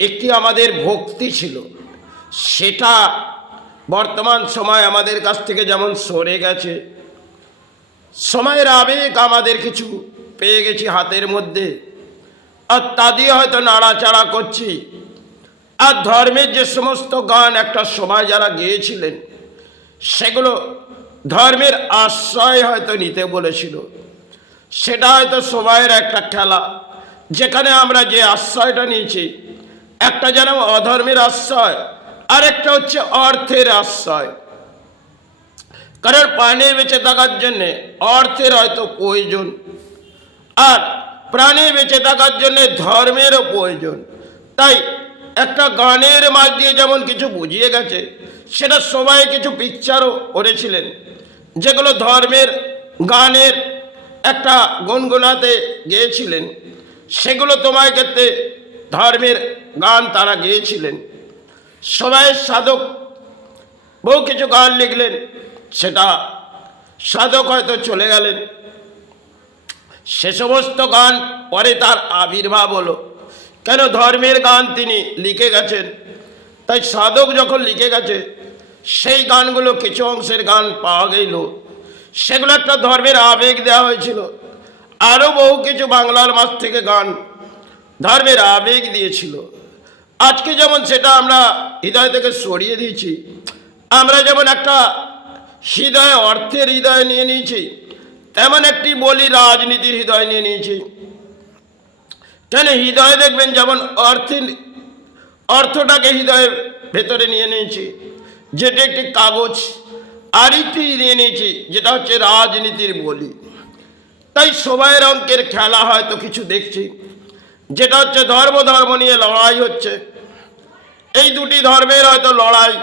একটি আমাদের ভক্তি ছিল, সেটা বর্তমান সময় আমাদের কাছ থেকে যেমন সরে গেছে। সময়ের আবেগ আমাদের কিছু পেয়ে গেছি হাতের মধ্যে, আর তা দিয়ে হয়তো নাড়াচাড়া করছি। আর ধর্মের যে সমস্ত গান একটা সময় যারা গেয়েছিলেন, সেগুলো ধর্মের আশ্রয় হয়তো নিতে বলেছিল। সেটা হয়তো সময়ের একটা খেলা, যেখানে আমরা যে আশ্রয়টা নিয়েছি, একটা যেন অধর্মের আশ্রয়, আর একটা হচ্ছে অর্থের আশ্রয়। কারণ প্রাণে বেঁচে থাকার জন্যে অর্থের হয়তো প্রয়োজন, আর প্রাণে বেঁচে থাকার জন্যে ধর্মেরও প্রয়োজন। তাই একটা গানের মাঝ দিয়ে যেমন কিছু বুঝিয়ে গেছে, সেটা সবাই কিছু পিকচারও করেছিলেন, যেগুলো ধর্মের গানের একটা গুনগুনাতে গেয়েছিলেন। সেগুলো তোমার ক্ষেত্রে ধর্মের গান তারা গেয়েছিলেন। সবাই সাধক বহু কিছু গান লিখলেন, সেটা সাধক হয়তো চলে গেলেন। সে সমস্ত গান পরে তার আবির্ভাব হলো। কেন? ধর্মের গান তিনি লিখে গেছেন। তাই সাধক যখন লিখে গেছে, সেই গানগুলো কিছু অংশের গান পাওয়া গেল, সেগুলো একটা ধর্মের আবেগ দেওয়া হয়েছিল। আরও বহু কিছু বাংলার মাছ থেকে গান ধর্মের আবেগ দিয়েছিল। আজকে যেমন সেটা আমরা হৃদয় থেকে সরিয়ে দিয়েছি, আমরা যেমন একটা হৃদয় অর্থের হৃদয় নিয়ে নিয়েছি, তেমন একটি বলি রাজনীতির হৃদয় নিয়ে নিয়েছি। কেন? হৃদয় দেখবেন যেমন অর্থটাকে হৃদয়ের ভেতরে নিয়ে নিয়েছি, যেটা একটি কাগজ, আর একটি নিয়ে নিয়েছি যেটা হচ্ছে রাজনীতির বলি। তাই সবাইয়ের অঙ্কের খেলা হয়তো কিছু দেখছি, যেটা হচ্ছে ধর্ম নিয়ে লড়াই হচ্ছে। এই দুটি ধর্মের হয়তো লড়াই।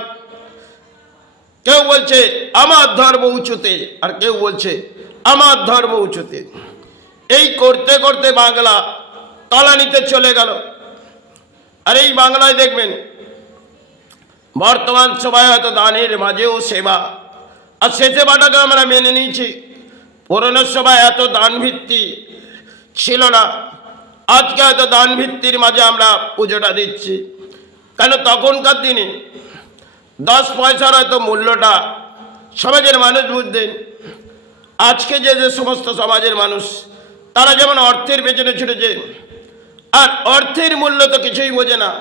কেউ বলছে আমার ধর্ম উঁচুতে, আর কেউ বলছে আমার ধর্ম উঁচুতে। এই করতে করতে বাংলা তলানিতে চলে গেল। আর এই বাংলায় দেখবেন বর্তমান সময় হয়তো দানের মাঝেও সেবা, আর সে সেবাটাকে আমরা মেনে নিয়েছি। পুরনো সময় এত দান ভিত্তি ছিল না, আজকে হয়তো দান ভিত্তির মাঝে আমরা পুজোটা দিচ্ছি। কেন? তখনকার দিনে 10 পয়সার হয়তো মূল্যটা সমাজের মানুষ বুঝতেন। আজকে যে যে সমস্ত সমাজের মানুষ, তারা যেমন অর্থের পেছনে ছুটেছে, আর অর্থের মূল্য তো কিছুই বোঝে না।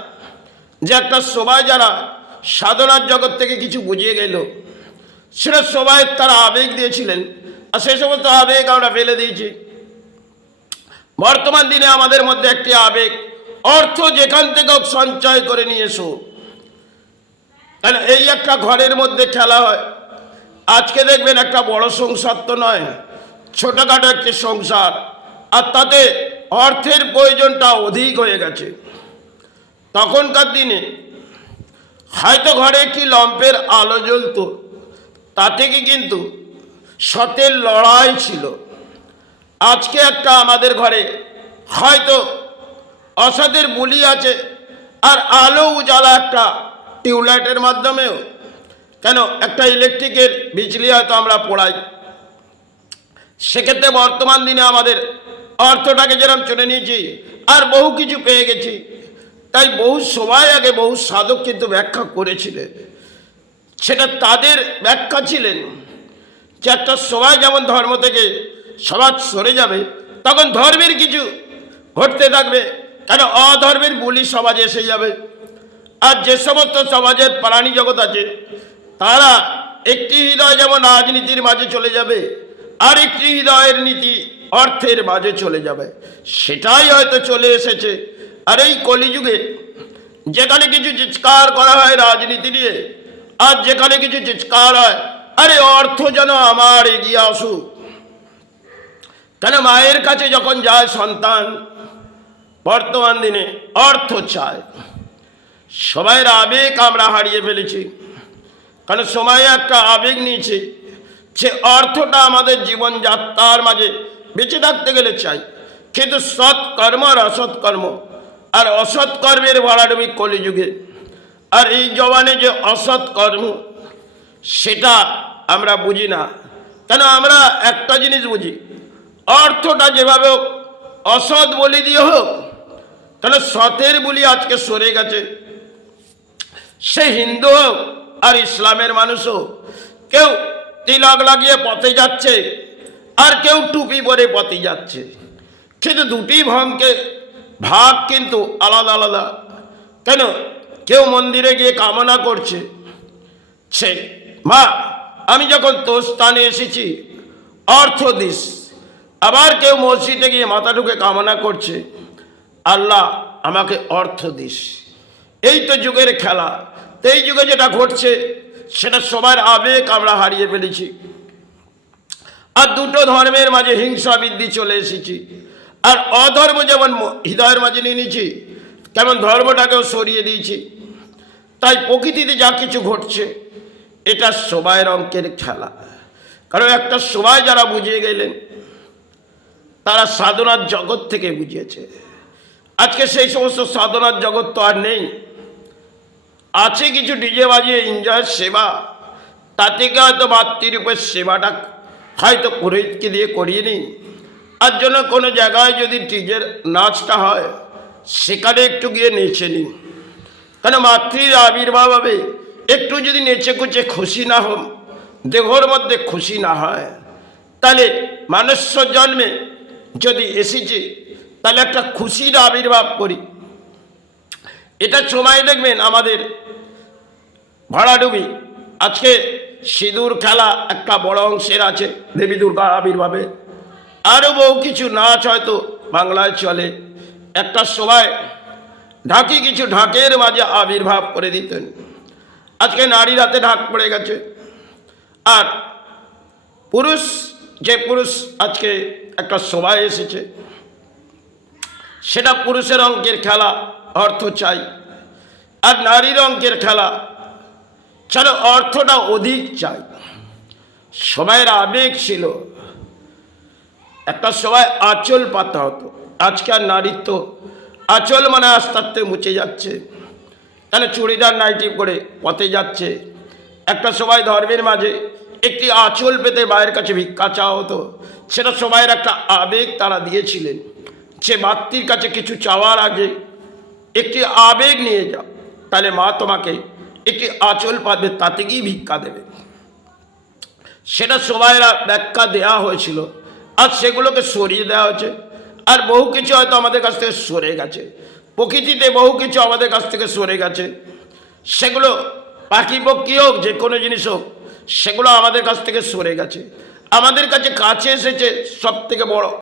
যে একটা সবাই যারা সাধনার জগৎ থেকে কিছু বুঝিয়ে গেল, সেটা সবাই তারা আবেগ দিয়েছিলেন, আর সেই সমস্ত আবেগ আমরা ফেলে দিয়েছি। বর্তমান দিনে আমাদের মধ্যে একটি আবেগ, অর্থ যেখান থেকে সঞ্চয় করে নিয়ে এসো। কেন? এই একটা ঘরের মধ্যে খেলা হয়। আজকে দেখবেন একটা বড় সংসার তো নয়, ছোটখাটো একটি সংসার, আর তাতে অর্থের প্রয়োজনটা অধিক হয়ে গেছে। তখনকার দিনে হয়তো ঘরে একটি লম্পের আলো জ্বলত, তা থেকে কিন্তু সতের লড়াই ছিল। আজকে একটা আমাদের ঘরে হয়তো অসতের বুলি আছে, আর আলো উজালা একটা টিউবলাইটের মাধ্যমেও। কেন? একটা ইলেকট্রিকের বিজলি হয়তো আমরা পোড়াই। সেক্ষেত্রে বর্তমান দিনে আমাদের অর্থটাকে যেরকম চলে নিয়েছি, আর বহু কিছু পেয়ে গেছি। তাই বহু সময় আগে বহু সাধক কিন্তু ব্যাখ্যা করেছিলেন। সেটা তাদের ব্যাখ্যা ছিলেন যে একটা সময় যেমন ধর্ম থেকে সমাজ সরে যাবে, তখন ধর্মের কিছু ঘটতে থাকবে। কেন? অধর্মের বুলি সমাজে এসে যাবে। আর যে সমস্ত সমাজের প্রাণী জগৎ আছে, তারা একটি হৃদয় যেমন রাজনীতির মাঝে চলে যাবে, আর একটি হৃদয়ের নীতি অর্থের মাঝে চলে যাবে। সেটাই হয়তো চলে এসেছে। আর এই কলিযুগে যেখানে কিছু চিৎকার করা হয় রাজনীতি নিয়ে, আর যেখানে কিছু চিৎকার হয় আরে অর্থ যেন আমার এগিয়ে আসুক। কেন? মায়ের কাছে যখন যায় সন্তান, বর্তমান দিনে অর্থ চায়। সবাইয়ের আবেগ আমরা হারিয়ে ফেলেছি। কারণ সময়ে একটা আবেগ নিয়েছে যে অর্থটা আমাদের জীবনযাত্রার মাঝে বেঁচে থাকতে গেলে চাই, কিন্তু সৎকর্ম আর অসৎকর্ম, আর অসৎকর্মের ভরাডুবি কলিযুগে। আর এই জবানে যে অসৎকর্ম, সেটা আমরা বুঝি না। কেন? আমরা একটা জিনিস বুঝি, অর্থটা যেভাবে হোক, অসৎ বলি দিয়ে হোক, তাহলে সতের বুলি আজকে সরে গেছে। সে হিন্দু হোক আর ইসলামের মানুষও, কেউ তিলক লাগিয়ে পথে যাচ্ছে আর কেউ টুপি পরে পথে যাচ্ছে, কিন্তু দুটি ভাগ কিন্তু আলাদা আলাদা। কেন? কেউ মন্দিরে গিয়ে কামনা করছে, সে মা আমি যখন তোর স্থানে এসেছি অর্থ দিস। আবার কেউ মসজিদে গিয়ে মাথা ঢুকে কামনা করছে, আল্লাহ আমাকে অর্থ দিস। এই তো যুগের খেলা। এই যুগে যেটা ঘটছে সেটা সবার আবেগ আমরা হারিয়ে ফেলেছি। আর দুটো ধর্মের মাঝে হিংসা বৃদ্ধি চলে এসেছি। আর অধর্ম যেমন হৃদয়ের মাঝে নিয়ে নিয়েছি, তেমন ধর্মটাকেও সরিয়ে দিয়েছি। তাই প্রকৃতিতে যা কিছু ঘটছে এটা সবাইয়ের অঙ্কের খেলা। কারণ একটা সবাই যারা বুঝিয়ে গেলেন তারা সাধনার জগৎ থেকে বুঝিয়েছে। আজকে সেই সমস্ত সাধনার জগৎ তো আর নেই। আছে কিছু ডিজে বাজিয়ে এনজয়ের সেবা, তা থেকে হয়তো মাতৃরূপের সেবাটা হয়তো পুরোহিতকে দিয়ে করিয়ে নিই। আর জন্য কোনো জায়গায় যদি ডিজের নাচটা হয় সেখানে একটু গিয়ে নেচে নিই। কেন? মাতৃর আবির্ভাব হবে, একটু যদি নেচে কুচে খুশি না হন, দেহর মধ্যে খুশি না হয়, তাহলে মনুষ্য জন্মে যদি এসেছি তাহলে একটা খুশির আবির্ভাব করি। এটা সময় দেখবেন আমাদের ভাড়াডুবি আজকে সিঁদুর খেলা একটা বড় অংশের আছে দেবী দুর্গার আবির্ভাবে। আরও বহু কিছু নাচ হয়তো বাংলায় চলে। একটা সময় ঢাকি কিছু ঢাকের মাঝে আবির্ভাব করে দিতেন। আজকে নারীর হাতে ঢাক পড়ে গেছে। আর পুরুষ আজকে একটা সভায় এসেছে, সেটা পুরুষের অঙ্কের খেলা, অর্থ চাই। আর নারীর অঙ্কের খেলা চলো অর্থটা অধিক চাই। সময়ের আবেগ ছিল, একটা সময় আঁচল পাতা হতো। আজকে আর নারীত্ব আঁচল মানে আস্তে আস্তে মুছে যাচ্ছে। তাহলে চুড়িদার নাইটি করে পথে যাচ্ছে। একটা সময় ধর্মের মাঝে একটি আঁচল পেতে মায়ের কাছে ভিক্ষা চাওয়া হতো। সেটা সময়ের একটা আবেগ তারা দিয়েছিলেন, যে মাতৃর কাছে কিছু চাওয়ার আগে একটি আবেগ নিয়ে যাও, তাহলে মা তোমাকে একটি আঁচল পাবে, তাতে গিয়ে ভিক্ষা দেবে। সেটা সময়ের ব্যাখ্যা দেওয়া হয়েছিল, আর সেগুলোকে সরিয়ে দেওয়া হয়েছে। আর বহু কিছু হয়তো আমাদের কাছ থেকে সরে গেছে। প্রকৃতিতে বহু কিছু আমাদের কাছ থেকে সরে গেছে। সেগুলো পাখি পক্ষী হোক, যে কোনো জিনিস হোক, সেগুলো আমাদের কাছ থেকে সরে গেছে। আমাদের কাছে এসেছে সব থেকে বড়